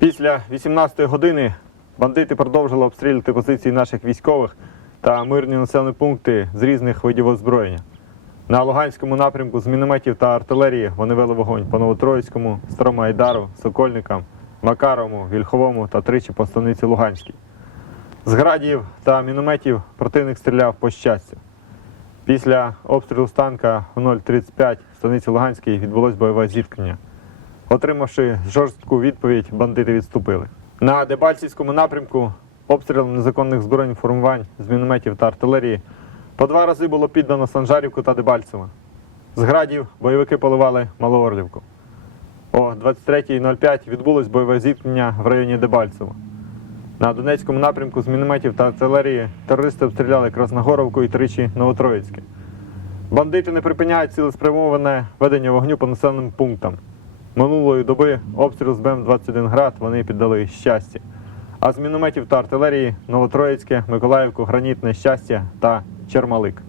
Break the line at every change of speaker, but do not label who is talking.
Після 18-ї години бандити продовжили обстрілювати позиції наших військових та мирні населені пункти з різних видів озброєння. На Луганському напрямку з мінометів та артилерії вони вели вогонь по Новотроїцькому, Старому Айдару, Сокольникам, Макаровому, Вільховому та тричі по станиці Луганській. З градів та мінометів противник стріляв по щастю. Після обстрілу з танка о 0.35 в станиці Луганській відбулось бойове зіткнення. Отримавши жорстку відповідь, бандити відступили. На Дебальцівському напрямку обстрілом незаконних збройних формувань з мінометів та артилерії по два рази було піддано Санжарівку та Дебальцево. З градів бойовики поливали Малоорлівку. О 23.05 відбулось бойове зіткнення в районі Дебальцево. На Донецькому напрямку з мінометів та артилерії терористи обстріляли Красногоровку і тричі Новотроїцьке. Бандити не припиняють цілеспрямоване ведення вогню по населеним пунктам. Минулої доби обстріл з БМ-21 град вони піддали щастя. А з мінометів та артилерії Новотроїцьке, Миколаївку, Гранітне, Щастя та Чермалик.